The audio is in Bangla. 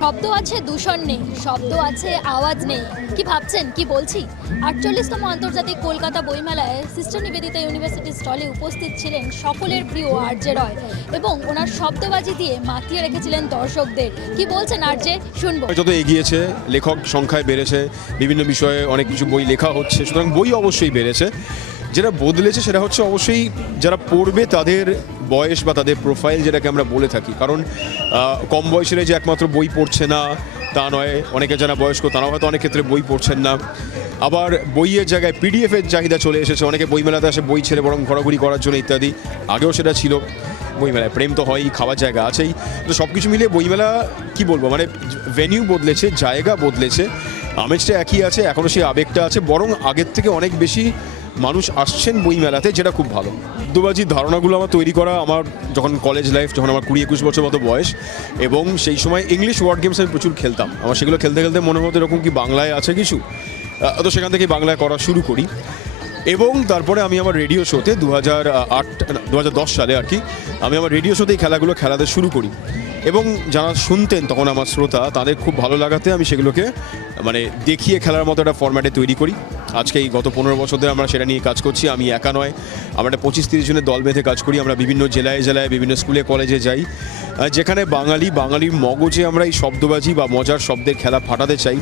শব্দ আছে, দূষণ নেই। শব্দ আছে, আওয়াজ নেই। কি ভাবছেন? কি বলছি? আটচল্লিশতম আন্তর্জাতিক কলকাতা বইমেলায় সিস্টার নিবেদিতা ইউনিভার্সিটি স্টলে উপস্থিত ছিলেন সকলের প্রিয় আরজে রয় এবং ওনার শব্দবাজি দিয়ে মাতিয়ে রেখেছিলেন দর্শকদের। কি বলছেন আরজে? শুনব। যত এগিয়েছে, লেখক সংখ্যায় বেড়েছে, বিভিন্ন বিষয়ে অনেক কিছু বই লেখা হচ্ছে, সুতরাং বই অবশ্যই বেড়েছে। যেটা বদলেছে সেটা হচ্ছে অবশ্যই যারা পড়বে তাদের বয়স বা তাদের প্রোফাইল যেটাকে আমরা বলে থাকি। কারণ কম বয়সের যে একমাত্র বই পড়ছে না, তা নয়। অনেকে যারা বয়স্ক, তারাও হয়তো অনেক ক্ষেত্রে বই পড়ছেন না। আবার বইয়ের জায়গায় পিডিএফের চাহিদা চলে এসেছে। অনেকে বইমেলাতে আসে, বই ছেড়ে বরং ঘোরাঘুরি করার জন্য ইত্যাদি। আগেও সেটা ছিল। বইমেলায় প্রেম তো হয়ই, খাওয়ার জায়গা আছেই। তো সব কিছু মিলিয়ে বইমেলা কি বলব? মানে ভেনিউ বদলেছে, জায়গা বদলেছে। আমেজটা একই আছে এখনও সেই আবেগটা আছে। বরং আগের থেকে অনেক বেশি মানুষ আসছেন বইমেলাতে, যেটা খুব ভালো। দুবাজির ধারণাগুলো আমার তৈরি করা আমার যখন কলেজ লাইফ যখন আমার কুড়ি একুশ বছর মতো বয়স, এবং সেই সময় ইংলিশ ওয়ার্ড গেমস আমি প্রচুর খেলতাম। আমার সেগুলো খেলতে খেলতে মনে হতো এরকম কি বাংলায় আছে কিছু? তো সেখান থেকে বাংলায় করা শুরু করি। এবং তারপরে আমি আমার রেডিও শোতে দু হাজার আট দু হাজার দশ সালে আর কি, আমি আমার রেডিও শোতেই খেলাগুলো খেলাতে শুরু করি। এবং যারা শুনতেন, তখন আমার শ্রোতা, তাদের খুব ভালো লাগাতে আমি সেগুলোকে মানে দেখিয়ে খেলার মতো একটা ফরম্যাটে তৈরি করি। আজকে এই গত পনেরো বছর ধরে আমরা সেটা নিয়ে কাজ করছি, আমি একা নয়। আমরা একটা পঁচিশ তিরিশ জনের দল বেঁধে কাজ করি, আমরা বিভিন্ন জেলায় জেলায় বিভিন্ন স্কুলে, কলেজে যাই। যেখানে বাঙালি, বাঙালির মগজে আমরা এই শব্দবাজি বা মজার শব্দের খেলা ফাটাতে চাই।